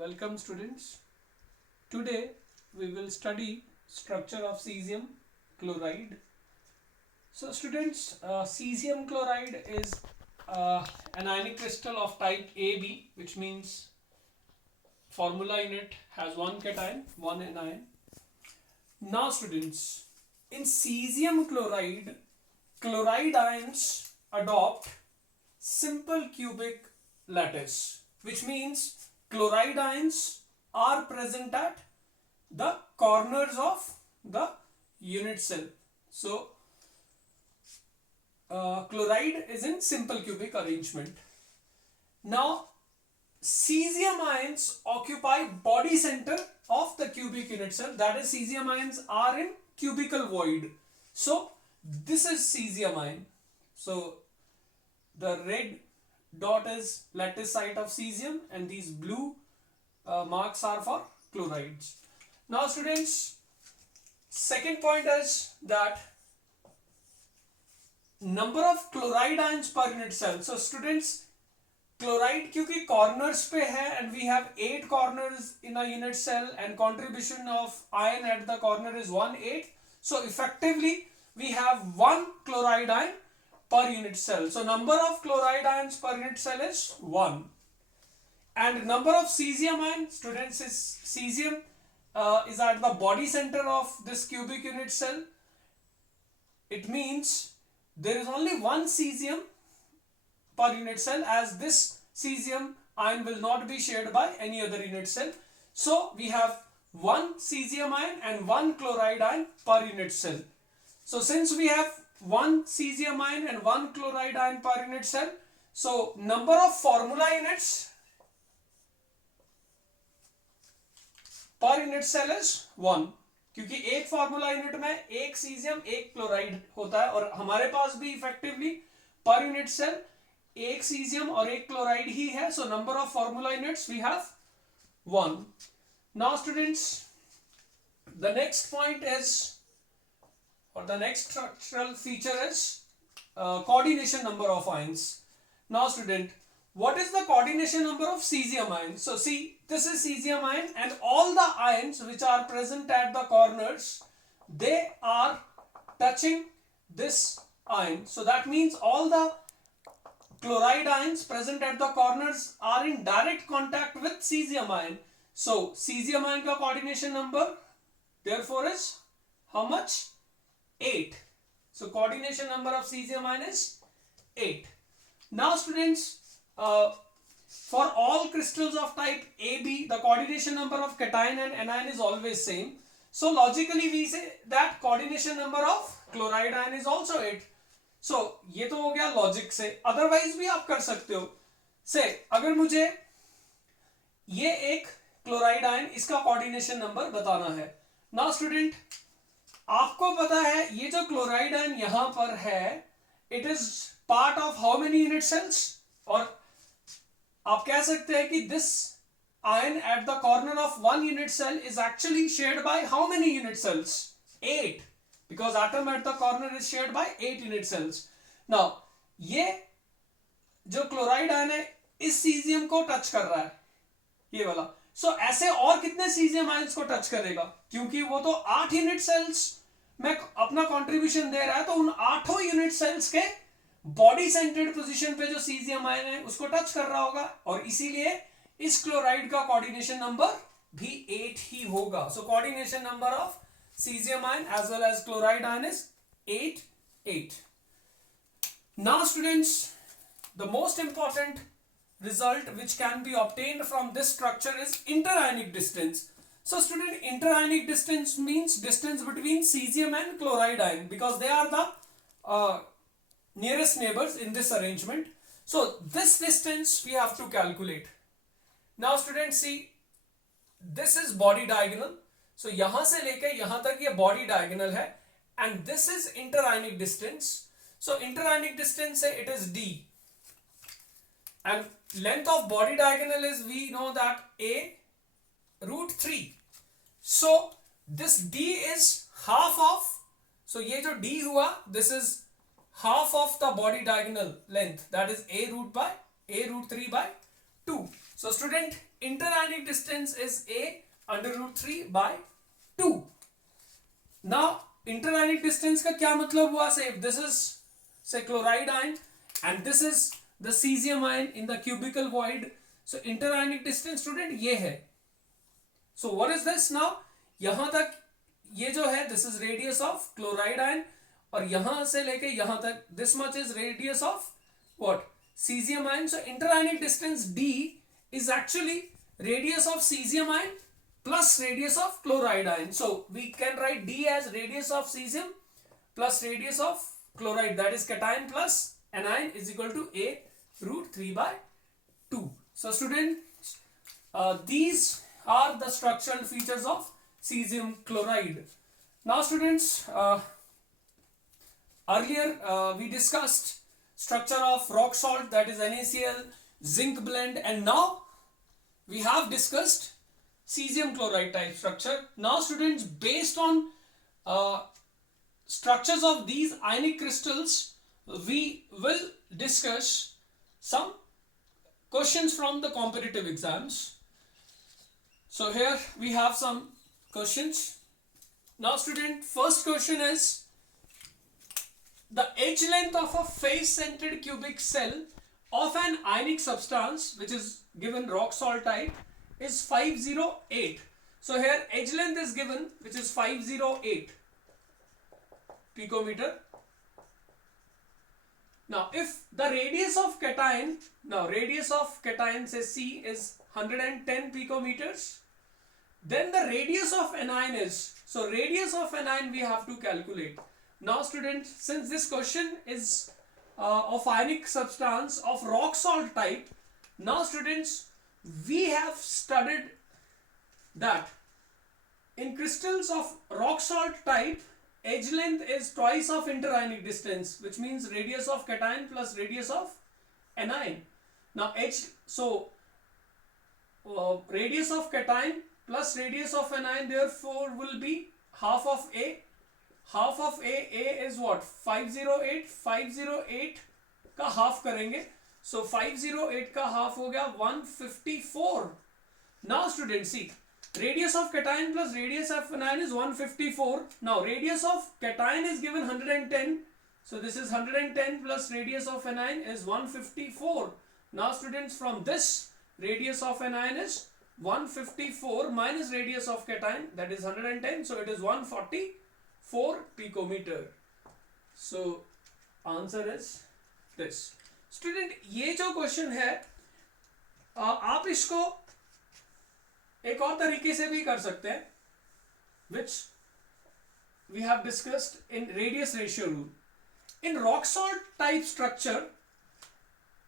Welcome students. Today we will study structure of cesium chloride. So students, cesium chloride is an ionic crystal of type AB, which means formula in it has one cation, one anion. Now students, in cesium chloride, chloride ions adopt simple cubic lattice, which means chloride ions are present at the corners of the unit cell. So chloride is in simple cubic arrangement. Now cesium ions occupy body center of the cubic unit cell, that is cesium ions are in cubical void. So this is cesium ion. So the red dot is lattice site of cesium and these blue marks are for chlorides. Now students, second point is that number of chloride ions per unit cell. So students, chloride क्योंकि corners पे है and we have 8 corners in a unit cell and contribution of ion at the corner is 1/8. So effectively we have 1 chloride ion per unit cell. So number of chloride ions per unit cell is 1. And number of cesium ions, students, is cesium is at the body center of this cubic unit cell. It means there is only one cesium per unit cell, as this cesium ion will not be shared by any other unit cell. So we have one cesium ion and one chloride ion per unit cell. So since we have one cesium ion and one chloride ion per unit cell, so number of formula units पर unit cell is 1, क्योंकि एक formula unit में एक caesium एक chloride होता है और हमारे पास भी इफेक्टिवली पर यूनिट सेल एक सीजियम और एक क्लोराइड ही है. So number of formula units we have 1. Now students, the next point is और the next structural feature is coordination number of ions. Now student, what is the coordination number of cesium ions? So see, this is cesium ion and all the ions which are present at the corners, they are touching this ion. So that means all the chloride ions present at the corners are in direct contact with cesium ion. So cesium ion ka coordination number therefore is how much? 8. So coordination number of cesium ion is 8. Now students, for all crystals of type AB, the coordination number of cation and anion is always same. So logically we say that coordination number of chloride ion is also 8. So ये तो हो गया logic से. Otherwise भी आप कर सकते हो. से अगर मुझे ये एक क्लोराइड आयन, इसका कोऑर्डिनेशन नंबर बताना है. नाउ स्टूडेंट, आपको पता है ये जो क्लोराइड आयन यहां पर है, it is part of how many unit cells, और आप कह सकते हैं कि this ion at the corner of one unit cell is actually shared by how many unit cells? 8, because atom at the corner is shared by 8 unit cells. Now ये जो chloride ion है इस सीजियम को touch कर रहा है, ये वाला. सो ऐसे और कितने सीजियम आयंस को टच करेगा, क्योंकि वो तो 8 यूनिट सेल्स में अपना कंट्रीब्यूशन दे रहा है, तो उन 8 यूनिट सेल्स के बॉडी सेंटर्ड पोजीशन पे जो सीजियम आयन है उसको टच कर रहा होगा, और इसीलिए इस क्लोराइड का कोऑर्डिनेशन नंबर भी 8 ही होगा. So coordination number of caesium ion as well as chloride ion is 8. Now students, the most important result which can be obtained from this structure is interionic distance. So student, interionic distance means distance between cesium and chloride ion, because they are the nearest neighbors in this arrangement. So this distance we have to calculate. Now students, see, this is body diagonal. So yahan se leke yahan tak ye body diagonal hai, and this is interionic distance. So interionic distance है, it is d, and length of body diagonal is, we know that a root 3. So this d is half of, so ये जो d हुआ, this is half of the body diagonal length, that is a root 3 by 2. So student, interionic distance is A under root 3 by 2. Now interionic distance का क्या मतलब हुआ? Say if this is say chloride ion and this is the cesium ion in the cubical void, so interionic distance student ये है. So what is this now? यहां तक ये जो है this is radius of chloride ion और यहां से लेके यहां तक this much is radius of what? Cesium ion. So interionic distance D is actually radius of cesium ion plus radius of chloride ion. So we can write D as radius of cesium plus radius of chloride, that is cation plus anion is equal to A root 3 by 2. So students, these are the structural features of cesium chloride. Now students, earlier we discussed structure of rock salt, that is NaCl, zinc blend, and now we have discussed cesium chloride type structure. Now students, based on structures of these ionic crystals, we will discuss some questions from the competitive exams. So here we have some questions. Now student, first question is, the edge length of a face-centered cubic cell of an ionic substance which is given rock salt type is 508. So here edge length is given, which is 508 picometer. Now if the radius of cation, say C is 110 picometers, then the radius of anion is, so radius of anion we have to calculate. Now students, since this question is of ionic substance of rock salt type, now students, we have studied that in crystals of rock salt type, edge length is twice of interionic distance, which means radius of cation plus radius of anion. Now radius of cation plus radius of anion therefore will be half of A. Half of A is what? 508. 508 का half करेंगे, so 508 का half हो गया 154. Now students, see, radius of cation plus radius of anion is 154. Now radius of cation is given 110, so this is 110 plus radius of anion is 154. Now students, from this radius of anion is 154 minus radius of cation, that is 110, so it is 144 picometer. So answer is this. Student, ये जो question है आप इसको एक और तरीके से भी कर सकते हैं, which we have discussed in radius ratio rule. In rock salt type structure,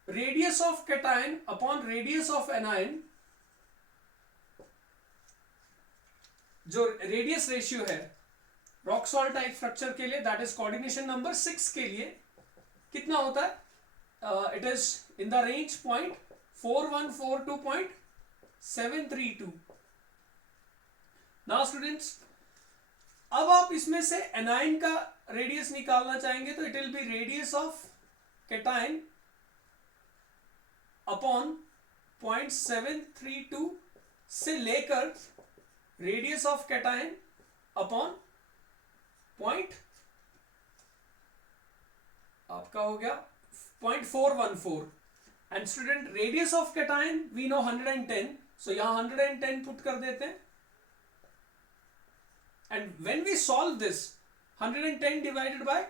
radius of cation upon radius of anion, जो रेडियस रेशियो है रॉक सॉल्ट टाइप स्ट्रक्चर के लिए, दैट इज कोऑर्डिनेशन नंबर 6 के लिए कितना होता है? It is in the range 0.4142 to 0.732. Now students, अब आप इसमें से एनाइन का रेडियस निकालना चाहेंगे तो it will be radius of cation upon 0.732 से लेकर रेडियस ऑफ कैटायन अपॉन आपका हो गया 0.414. And student, radius of cation we know 110, सो यहां 110 पुट कर देते हैं. And when we solve this, 110 divided by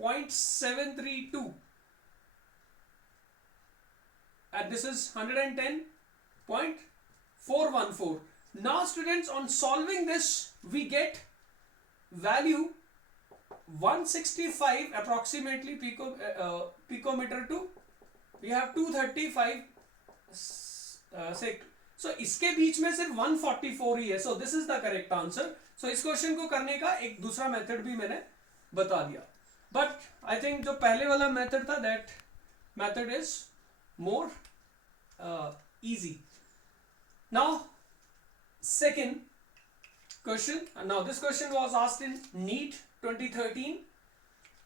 0.732 and this is 110.414. Now students, on solving this we get value 165 approximately picometer to we have 235 so इसके बीच में सिर्फ 144 ही है. so this is the correct answer. so इस question को करने का एक दूसरा मेथड भी मैंने बता दिया, बट आई थिंक जो पहले वाला मेथड था that method is more easy. Now second question, and now this question was asked in NEET 2013.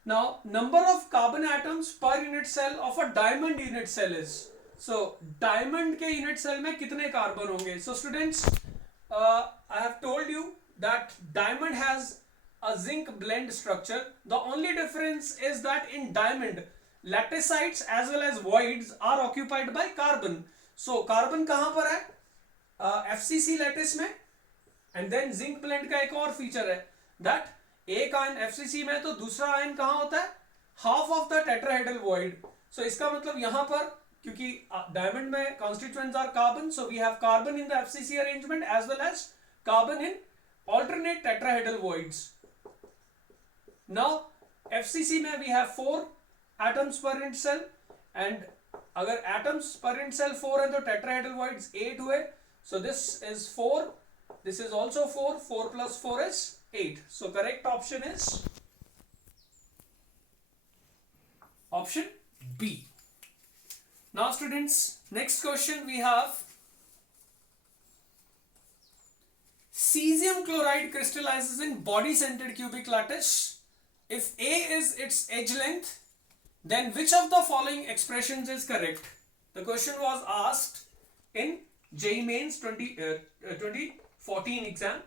Now number of carbon atoms per unit cell of a diamond unit cell is, so diamond के unit cell में कितने carbon होंगे? So students, I have told you that diamond has a zinc blend structure. The only difference is that in diamond, laticites as well as voids are occupied by carbon. So carbon कहां पर है? FCC lattice में. And then zinc blend का एक और feature है that एक ion FCC में तो दूसरा आयन कहां होता है? Half of the tetrahedral void. So इसका मतलब यहां पर क्योंकि डायमंड में constituents are carbon, so we have carbon in the FCC arrangement as well as carbon in alternate tetrahedral voids. Now FCC में we have 4 atoms per unit cell, and अगर atoms per unit cell 4 है तो tetrahedral voids 8 हुए. So this is 4, this is also 4, 4 plus 4 is 8. So correct option is option B. Now students, next question we have cesium chloride crystallizes in body centered cubic lattice. If A is its edge length, then which of the following expressions is correct? The question was asked in JEE Mains 2014 exam.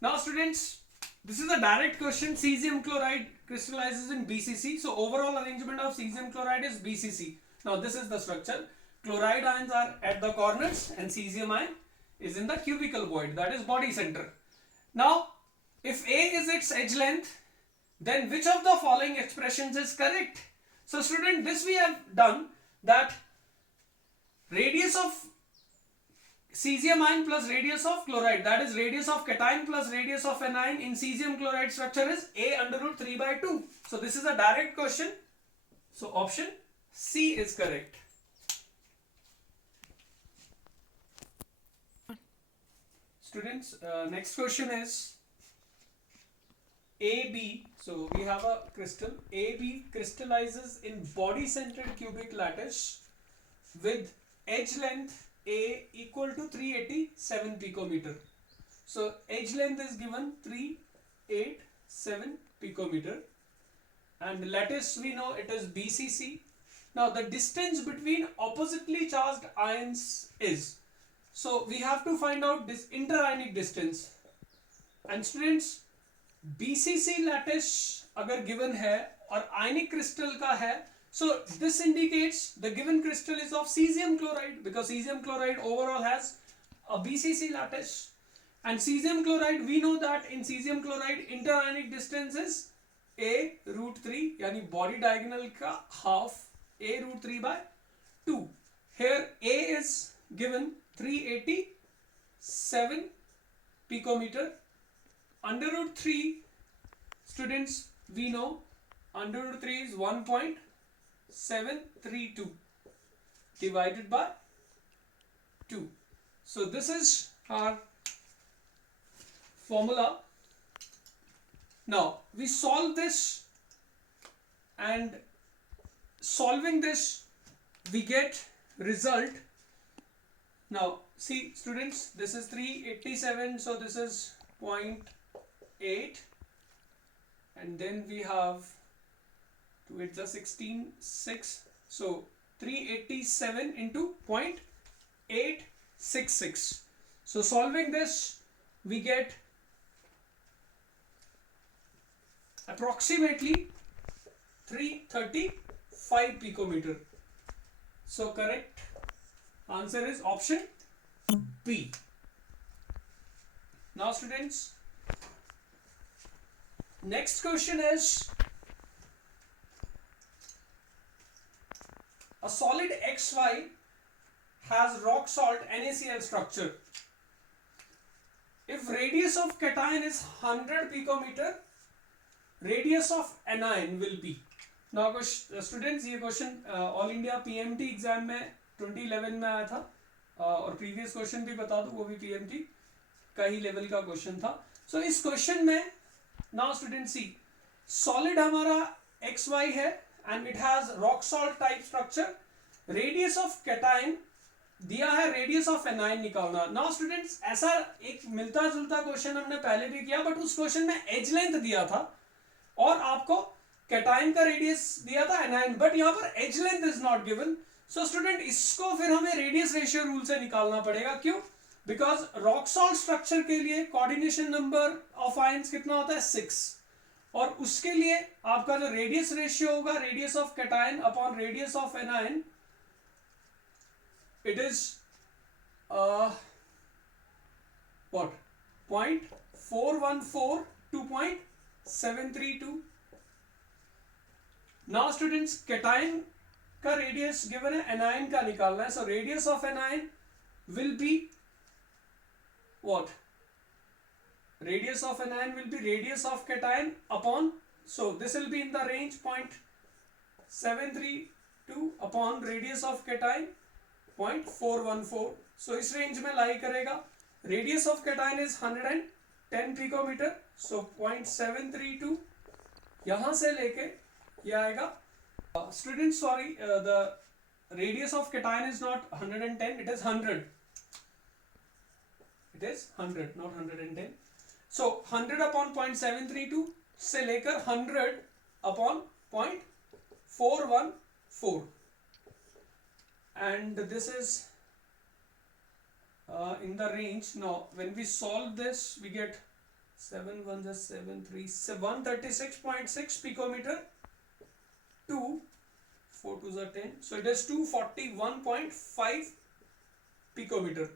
Now students, this is a direct question. Cesium chloride crystallizes in BCC. So overall arrangement of cesium chloride is BCC. Now this is the structure. Chloride ions are at the corners and cesium ion is in the cubical void, that is body center. Now if A is its edge length, then which of the following expressions is correct? So student, this we have done that radius of cesium ion plus radius of chloride, that is radius of cation plus radius of anion in cesium chloride structure is A under root 3 by 2. So this is a direct question. So option C is correct. Students, next question is AB. So we have a crystal. AB crystallizes in body centered cubic lattice with edge length A equal to 387 picometer. So edge length is given 387 picometer, and lattice we know it is BCC. Now the distance between oppositely charged ions is, so we have to find out this interionic distance. And students, BCC lattice अगर given है और ionic crystal का है, so this indicates the given crystal is of cesium chloride, because cesium chloride overall has a BCC lattice, and cesium chloride we know that in cesium chloride interionic distance is A root 3, यानी body diagonal का half A root 3 by 2. Here A is given 387 picometer. Under root 3, students, we know under root 3 is 1.732 divided by 2. So this is our formula. Now we solve this, and solving this we get result. Now see students, this is 387, so this is 0.8, and then we have 2 8 16 6, so 387 into 0.866. So solving this we get approximately 335 picometer. So correct answer is option B. Now students, next question is a solid XY has rock salt NaCl structure. If radius of cation is 100 picometer, radius of anion will be. Now students, ये question all India PMT exam में 2011 में आया था, और previous question भी बता दूं, वो भी PMT का ही लेवल का क्वेश्चन था. सो इस क्वेश्चन में नाउ स्टूडेंट सी, सॉलिड हमारा XY है and it has rock salt type structure. Radius of cation दिया है, रेडियस ऑफ एनायन निकालना. नाउ स्टूडेंट्स, ऐसा एक मिलता जुलता क्वेश्चन हमने पहले भी किया, बट उस क्वेश्चन में एज लेंथ दिया था और आपको कैटायन का रेडियस दिया था एनायन, बट यहाँ पर edge length is not given. So student इसको फिर हमें रेडियस रेशियो रूल से निकालना पड़ेगा. क्यों? बिकॉज रॉक सॉल्ट स्ट्रक्चर के लिए कोऑर्डिनेशन नंबर ऑफ आयंस कितना होता है 6, और उसके लिए आपका जो रेडियस रेशियो होगा radius of cation upon radius of anion, it is what 0.414 to 0.732. Now students, cation का रेडियस गिवन है, एनायन का निकालना है. So radius of anion will be what? Radius of anion will be radius of cation upon, so this will be in the range 0.732 upon radius of cation 0.414. so इस range में लाई करेगा. radius of cation is 110 picometer, so 0.732 यहां से लेके ये आएगा. Students, sorry, the radius of cation is not 110, it is 100. It is 100, not 110. So 100 upon 0.732 से लेकर 100 upon 0.414, and this is in the range. Now when we solve this, we get 7 1 is 7 3 136.6 picometer to 4 2 is 10, so it is 241.5 picometer.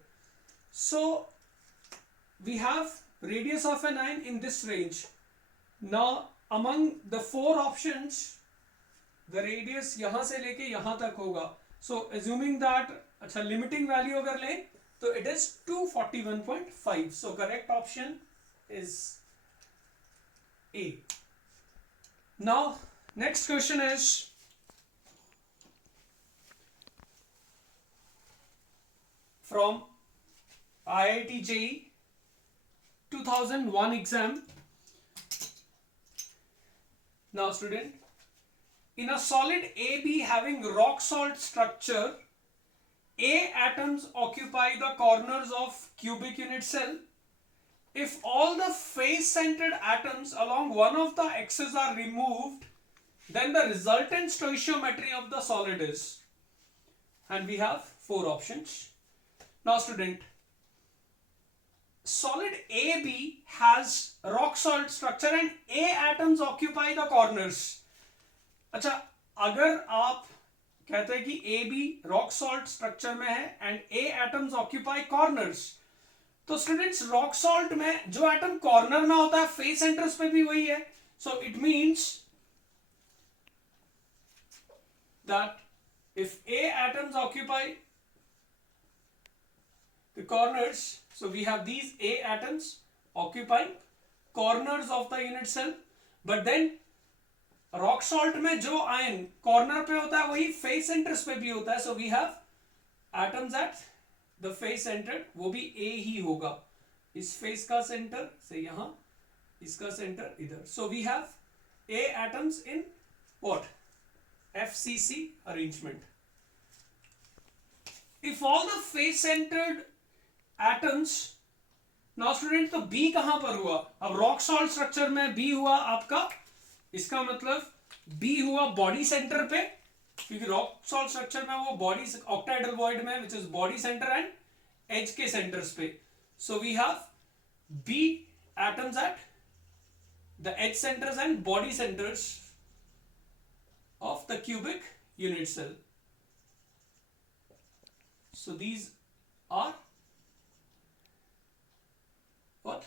So we have radius of an ion in this range. Now among the 4 options, the radius यहाँ से लेके यहाँ तक होगा. So assuming that, अच्छा limiting value अगर लें तो it is 241.5. So correct option is A. Now next question is from IIT JEE 2001 exam. Now student, in a solid AB having rock salt structure, A atoms occupy the corners of cubic unit cell. If all the face-centered atoms along one of the axes are removed, then the resultant stoichiometry of the solid is, and we have 4 options. Now student, solid AB has rock salt structure and A atoms occupy the corners. अच्छा, अगर आप कहते हैं कि AB rock salt structure में है and A atoms occupy corners, तो students rock salt में जो एटम कॉर्नर में होता है फेस सेंटर्स पे भी वही है. So it means that if A atoms occupy the corners, so we have these A atoms occupying corners of the unit cell, but then rock salt में जो आयन कॉर्नर पे होता है वही फेस सेंटर्स पे भी होता है. so we have atoms at the face center, वो भी A ही होगा. इस फेस का सेंटर से यहां, इसका सेंटर इधर. so we have A atoms in what? FCC arrangement. If all the face centered atoms, now student, तो B कहां पर हुआ? अब रॉक सॉल्ट स्ट्रक्चर में B हुआ आपका, इसका मतलब B हुआ बॉडी सेंटर पे, क्योंकि रॉक सॉल्ट स्ट्रक्चर में वो बॉडी ऑक्टाहेड्रल वॉइड में which is body centre and edge के सेंटर्स पे. So we have B atoms at the edge centers and body centers of the cubic unit cell. So these are what?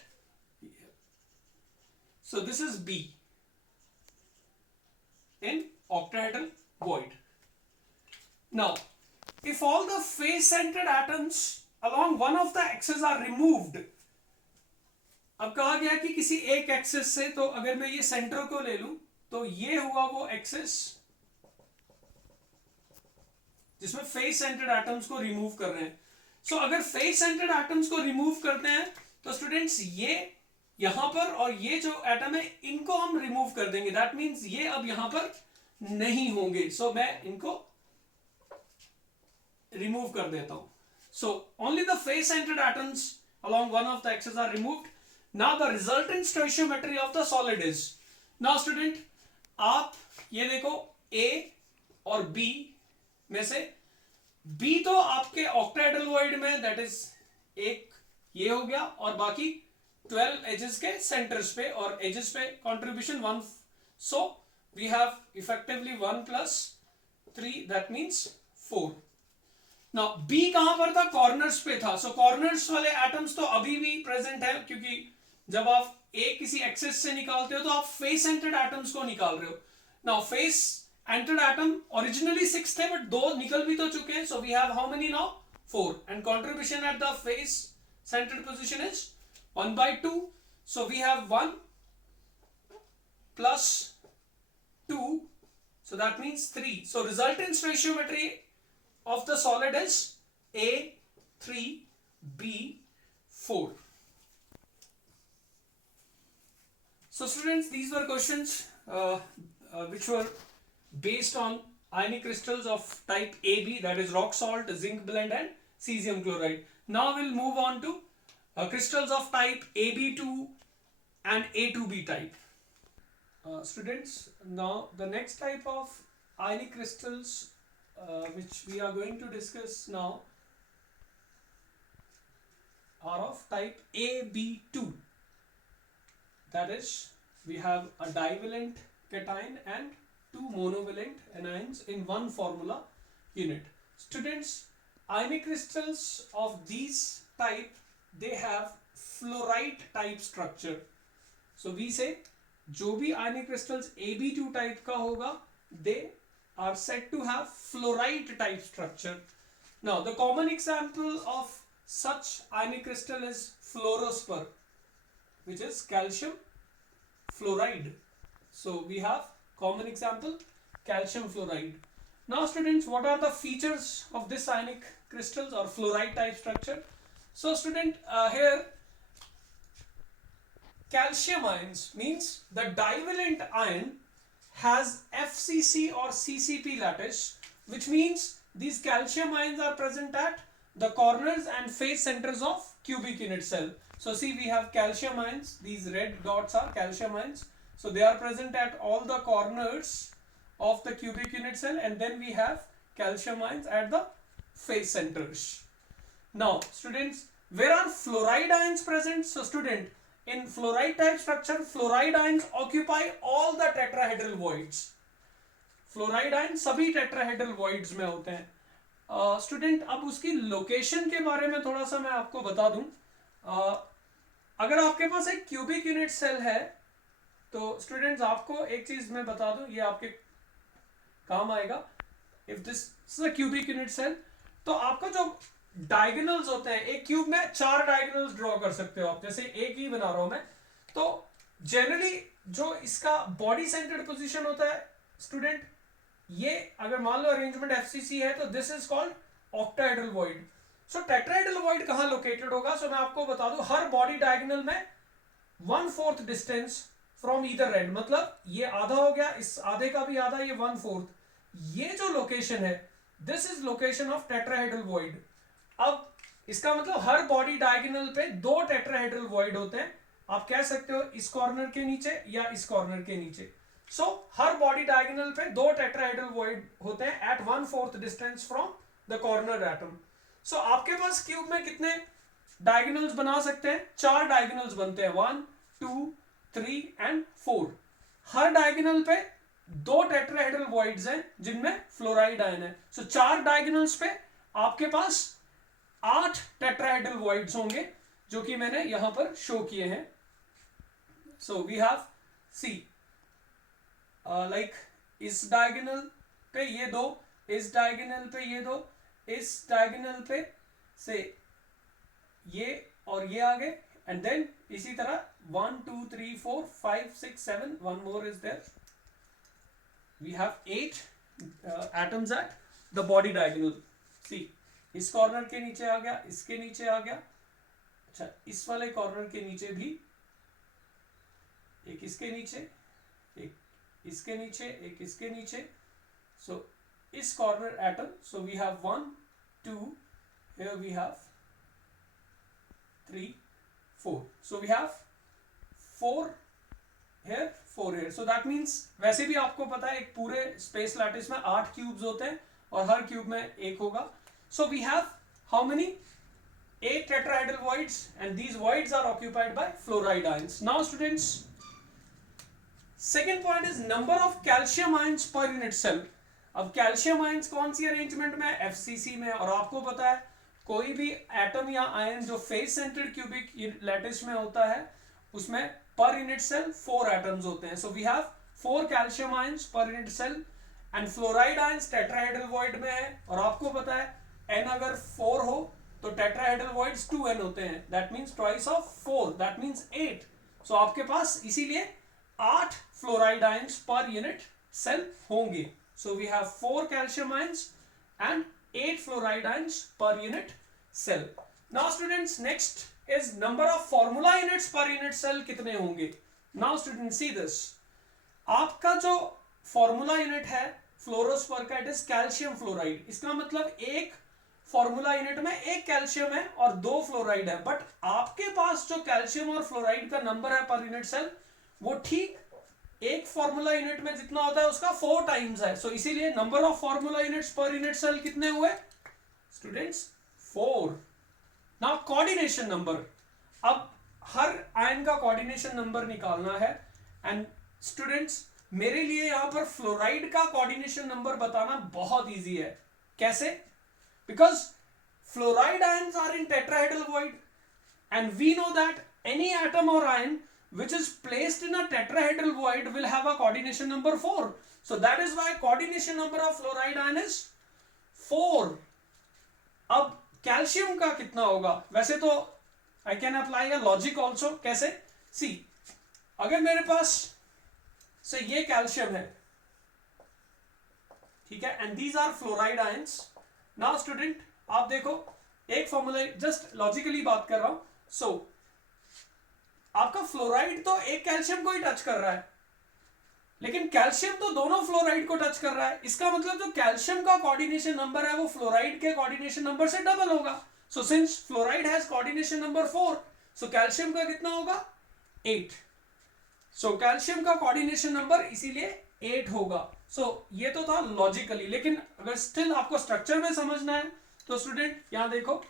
So this is B in octahedral void. Now, if all the face-centered atoms along one of the axes are removed, अब कहा गया कि किसी एक axis से, तो अगर मैं ये सेंटर को ले लूं तो ये हुआ वो एक्सिस जिसमें फेस सेंटर्ड एटम्स को रिमूव कर रहे हैं. सो अगर फेस सेंटर्ड एटम्स को रिमूव करते हैं तो स्टूडेंट्स ये यहां पर और ये जो एटम है इनको हम रिमूव कर देंगे. दैट मींस ये अब यहां पर नहीं होंगे. सो मैं इनको रिमूव कर देता हूं. So only the face centred atoms along one of the axes are removed. Now the resultant stoichiometry of the solid is, now student, आप ये देखो A और B में से बी तो आपके ऑक्टाहेड्रल वॉइड में दैट इज एक ये हो गया, और बाकी 12 एजेस के सेंटर्स पे और एजेस पे contribution 1, so we have effectively 1 + 3 that means 4. Now B कहां पर था? कॉर्नर्स पे था. सो कॉर्नर्स वाले एटम्स तो अभी भी प्रेजेंट है, क्योंकि जब आप ए किसी एक्सेस से निकालते हो तो आप फेस सेंटर्ड एटम्स को निकाल रहे हो. Now face centred atom originally 6 थे, बट 2 निकल भी तो चुके हैं. So we have how many now? 4. And contribution at the face centered position is 1/2. So we have 1 plus 2, so that means 3. So resultant stoichiometry of the solid is A3B4. So students, these were questions which were based on ionic crystals of type AB, that is rock salt, zinc blende and cesium chloride. Now we'll move on to crystals of type AB2 and A2B type. Students, now the next type of ionic crystals which we are going to discuss now are of type AB2. That is, we have a divalent cation and 2 monovalent anions in one formula unit. Students, ionic crystals of these type, they have fluorite type structure. So we say जो भी ionic crystals AB2 type का होगा, they are said to have fluorite type structure. Now the common example of such ionic crystal is fluorospar, which is calcium fluoride. So we have common example calcium fluoride. Now students, what are the features of this ionic crystals or fluorite type structure? So student, here calcium ions means the divalent ion has FCC or CCP lattice, which means these calcium ions are present at the corners and face centers of cubic unit cell. So see, we have calcium ions, these red dots are calcium ions, so they are present at all the corners of the cubic unit cell, and then we have calcium ions at the face centers. Now students, where are fluoride ions present? So student, in fluoride type structure, fluoride ions occupy all the tetrahedral voids. Fluoride ions सभी tetrahedral voids में होते हैं. Student, अब उसकी location के बारे में थोड़ा सा मैं आपको बता दूं. अगर आपके पास एक क्यूबिक यूनिट सेल है, तो स्टूडेंट्स आपको एक चीज मैं बता दूं, ये आपके काम आएगा. If this is a cubic unit cell, तो आपका जो डायगोनल्स होते हैं, एक क्यूब में 4 डायगोनल्स ड्रॉ कर सकते हो आप. जैसे एक ही बना रहा हूं मैं, तो जनरली जो इसका बॉडी सेंटर्ड पोजीशन होता है स्टूडेंट, ये अगर मान लो अरेंजमेंट एफसीसी है, तो this is called octahedral void. So tetrahedral void कहां लोकेटेड होगा? सो मैं आपको बता दूं, हर बॉडी डायगोनल में 1/4 डिस्टेंस फ्रॉम ईदर एंड, मतलब ये आधा हो गया, इस आधे का भी आधा, ये 1/4. ये जो लोकेशन है, this is location of tetrahedral void. अब इसका मतलब हर बॉडी डायगोनल पे 2 टेट्राहेड्रल वॉइड होते हैं. आप कह सकते हो इस कॉर्नर के नीचे या इस कॉर्नर के नीचे. सो हर बॉडी डायगोनल पे 2 टेट्राहेड्रल वॉइड होते हैं at 1/4 distance from the corner atom. So आपके पास क्यूब में कितने डायगोनल्स बना सकते हैं? 4 डायगोनल्स बनते हैं, 1, 2, 3 एंड 4. हर डायगोनल पे 2 टेट्राहेड्रल वॉइड्स हैं जिनमें फ्लोराइड आयन है. सो 4 डायगोनल्स पे आपके पास 8 टेट्राहेड्रल वॉइड्स होंगे, जो कि मैंने यहां पर शो किए हैं. So we have see like इस डायगोनल पे ये 2, इस डायगोनल पे ये 2, इस डायगोनल पे से ये और ये आ गए, एंड देन इसी तरह 1, 2, 3, 4, 5, 6, 7, one more is there. We have 8 atoms at the body diagonal. See, इस कॉर्नर के नीचे आ गया, इसके नीचे आ गया, अच्छा इस वाले कॉर्नर के नीचे भी, एक इसके नीचे, एक इसके नीचे, एक इसके नीचे. सो इस corner atom, so we have 1, 2, here we have 3, 4. So we have 4 here, 4 here. So that means, वैसे भी आपको पता है एक पूरे स्पेस लैटिस में 8 क्यूब्स होते हैं और हर क्यूब में एक होगा. So we have how many? 8 tetrahedral voids, and these voids are occupied by fluoride ions. Now students, second point is number of calcium ions per unit cell. अब calcium ions कौन सी arrangement में? FCC में। और आपको पता है कोई भी एटम या आयन जो फेस सेंटर्ड क्यूबिक लैटिस में होता है उसमें पर यूनिट सेल 4 एटम्स होते हैं. So we have 4 calcium ions पर unit cell, and fluoride ions tetrahedral void में है. और आपको पता है n अगर 4 हो तो टेट्राहेड्रल वॉइड्स 2n होते हैं. That means twice of 4, that means 8. सो आपके पास इसीलिए 8 फ्लोराइड आयंस पर यूनिट सेल होंगे. So we have 4 calcium ions and 8 fluoride ions per unit cell. Now students, next is number of formula units per unit cell कितने होंगे? Now students see this. आपका जो formula unit है fluorspar का, it is calcium fluoride. इसका मतलब एक formula unit में एक कैल्शियम है और 2 फ्लोराइड है. बट आपके पास जो कैल्शियम और फ्लोराइड का नंबर है पर यूनिट सेल वो ठीक एक फॉर्मूला यूनिट में जितना होता है उसका 4 टाइम्स है. सो इसीलिए नंबर ऑफ फॉर्मूला यूनिट्स पर यूनिट सेल कितने हुए स्टूडेंट्स? 4. Now coordination number. अब हर आयन का कोऑर्डिनेशन नंबर निकालना है. एंड स्टूडेंट्स, मेरे लिए यहां पर फ्लोराइड का कोऑर्डिनेशन नंबर बताना बहुत इजी है. कैसे? Because fluoride ions are in tetrahedral void, and we know that any atom और ion which is placed in a tetrahedral void will have a coordination number 4. So that is why coordination number of fluoride ion is 4. अब calcium का कितना होगा? वैसे तो I can apply a logic also. कैसे? See, अगर मेरे पास से ये कैल्शियम है, ठीक है, and these are fluoride ions. Now student, आप देखो एक फॉर्मूला, जस्ट लॉजिकली बात कर रहा हूं. So आपका फ्लोराइड तो एक कैल्शियम को ही टच कर रहा है, लेकिन कैल्शियम तो दोनों फ्लोराइड को टच कर रहा है. इसका मतलब जो कैल्शियम का कोऑर्डिनेशन नंबर है वो फ्लोराइड के कोऑर्डिनेशन नंबर से डबल होगा. So since fluoride has coordination number 4, so calcium का कितना होगा? 8. सो कैल्शियम का कोऑर्डिनेशन नंबर इसीलिए 8 होगा. सो ये तो था लॉजिकली, लेकिन अगर स्टिल आपको स्ट्रक्चर में समझना है तो स्टूडेंट यहां देखो,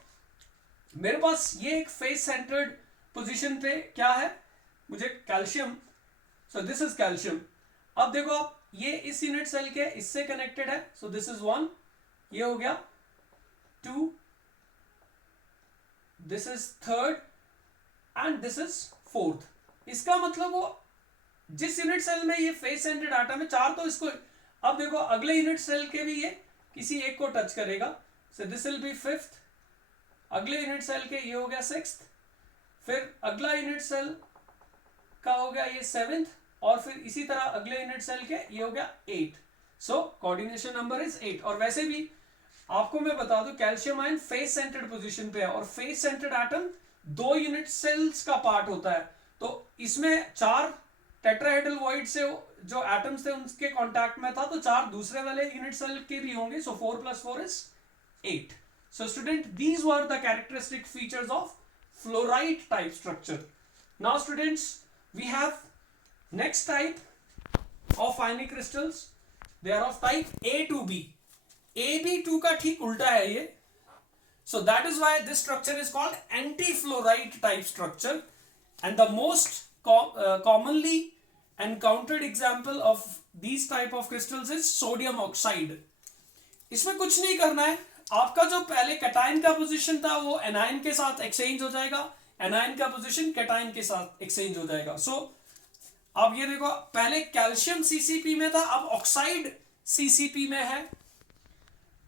मेरे पास ये एक फेस सेंटर्ड पोजीशन पे क्या है? मुझे calcium, so this is calcium. अब देखो आप, ये इस यूनिट सेल के इससे कनेक्टेड है. सो दिस इज 1, ये हो गया 2, this is 3rd and this is 4th. इसका मतलब वो जिस यूनिट सेल में ये फेस सेंटर्ड एटम है 4, तो इसको अब देखो अगले यूनिट सेल के भी ये किसी एक को टच करेगा. So this will be 5th, अगले यूनिट सेल के ये हो गया 6th, फिर अगला यूनिट सेल का हो गया ये 7th, और फिर इसी तरह अगले यूनिट सेल के ये हो गया 8. So coordination number is 8. और वैसे भी आपको मैं बता दूं, calcium ion face centred position पे है, और face centred atom 2 unit cells का पार्ट होता है. तो इसमें 4 टेट्राहेड्रल वॉइड से जो एटम्स थे उनके कांटेक्ट में था, तो 4 दूसरे वाले यूनिट सेल के भी होंगे. सो 4 + 4 is 8. So student, these were the characteristic features of fluoride type structure. Now students, we have next type of ionic crystals. They are of type A to B. AB2 का ठीक उल्टा है ये. So that is why this structure is called anti-fluoride type structure. And the most commonly encountered example of these type of crystals is sodium oxide. इसमें कुछ नहीं करना है. आपका जो पहले कैटायन का पोजीशन था वो एनायन के साथ एक्सचेंज हो जाएगा, एनायन का पोजीशन कैटायन के साथ एक्सचेंज हो जाएगा. सो अब ये देखो, पहले कैल्शियम सीसीपी में था, अब ऑक्साइड सीसीपी में है.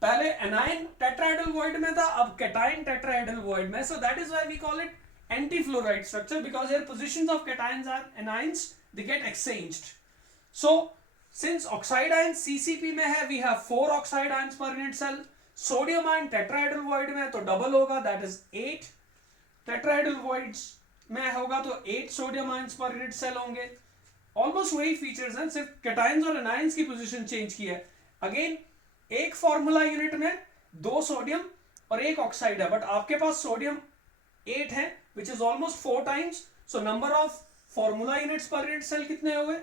पहले एनायन टेट्राहेड्रल वॉइड में था, अब कैटायन टेट्राहेड्रल वॉइड में. So that is why we call it anti fluoride structure, because here positions of cations and anions they get exchanged. So since oxide ion CCP में है, we have 4 oxide ions पर unit cell. Sodium ion tetrahedral void में तो double होगा, that is 8. Tetrahedral voids में होगा तो 8 sodium ions पर यूनिट सेल होंगे. ऑलमोस्ट वही फीचर्स हैं, सिर्फ कैटायंस और एनायंस की पोजीशन चेंज की है. अगेन एक फॉर्मूला यूनिट में 2 सोडियम और 1 ऑक्साइड है, बट आपके पास सोडियम 8 है, which is almost 4 times. So number of formula units पर यूनिट सेल कितने हुए?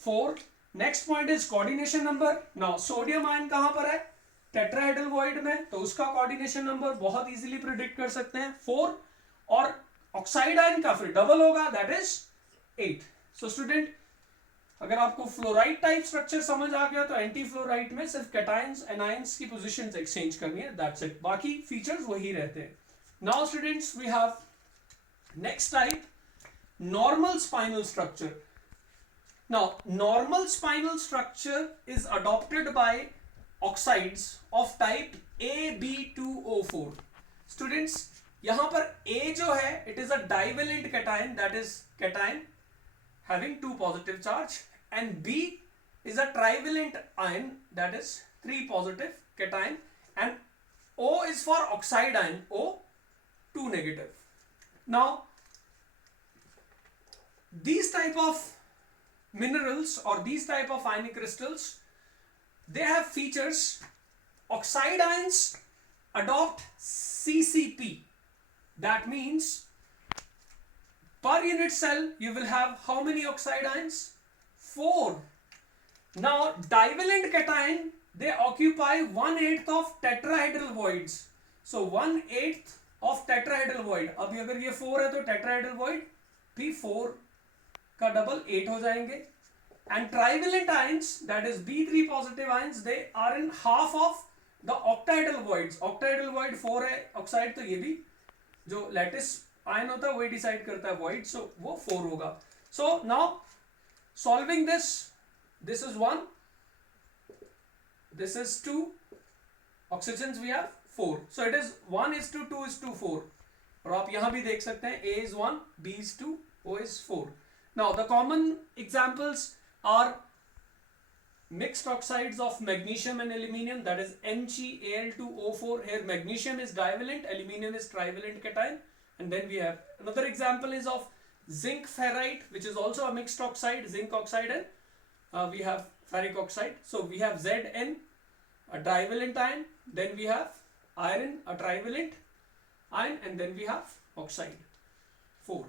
4. Next point is coordination number. Now sodium ion कहां पर है? टेट्राहेड्रल वॉइड में तो उसका कोऑर्डिनेशन नंबर बहुत इजीली प्रिडिक्ट कर सकते हैं 4, और ऑक्साइड आयन का फिर डबल होगा, दैट इज 8. सो स्टूडेंट, अगर आपको फ्लोराइड टाइप स्ट्रक्चर समझ आ गया तो एंटी फ्लोराइड में सिर्फ कैटायंस एनायंस की पोजीशंस एक्सचेंज करनी है, दैट्स इट. बाकी फीचर्स वही रहते हैं. Now students, we have next type, normal spinal structure. Now, normal spinal structure is adopted by oxides of type AB2O4. Students, यहां पर A जो है, it is a divalent cation, that is cation having 2 positive charge, and B is a trivalent ion, that is 3 positive cation, and O is for oxide ion, O 2 negative. Now, these type of minerals or these type of ionic crystals, they have features. Oxide ions adopt CCP, that means per unit cell you will have how many oxide ions? 4. Now divalent cation, they occupy 1/8 of tetrahedral voids. So 1/8 of tetrahedral void. अभी अगर ये 4 है तो tetrahedral void भी 4 का double 8 हो जाएंगे. And trivalent ions, that is B3 positive ions, they are in half of the octahedral voids. Octahedral void 4 है ऑक्साइड, तो ये भी जो लैटिस आयन होता है वही डिसाइड करता है वॉइड, सो वो 4 होगा. So now solving this, this is 1, this is 2, oxygen we have 4, so it is 1:2:4. और आप यहां भी देख सकते हैं A is 1, B is 2, O is 4. Now the common examples are mixed oxides of magnesium and aluminium, that is MgAl2O4. Here magnesium is divalent, aluminium is trivalent cation. And then we have another example is of zinc ferrite, which is also a mixed oxide, zinc oxide, and we have ferric oxide. So we have Zn, a divalent ion, then we have iron, a trivalent ion, and then we have oxide, 4.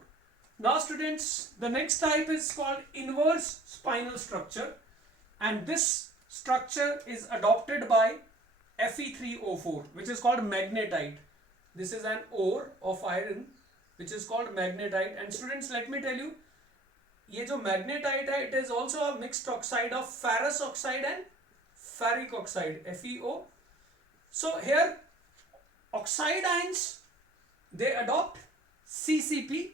Now students, the next type is called inverse spinal structure, and this structure is adopted by Fe3O4, which is called magnetite. This is an ore of iron which is called magnetite. And students, let me tell you, ये जो magnetite है, it is also a mixed oxide of ferrous oxide and ferric oxide, FeO. So here oxide ions, they adopt CCP,